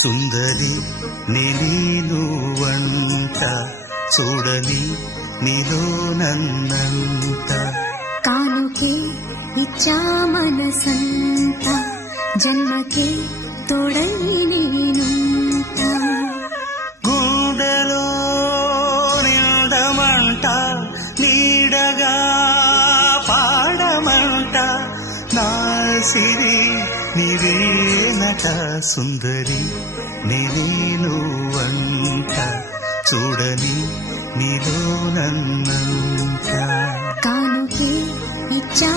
సుందరి నేను వంట చూడని నీలో నన్నంత కానుకే ఇచ్చా మనసంత జన్మకే తోడై నేనుంట గుండెలో నిండమంట నీడగా పాడమంట నా సిరి నీవేనట సుందరి నేను వంట చూడని నీలో నన్నంత కానుకే ఇచ్చా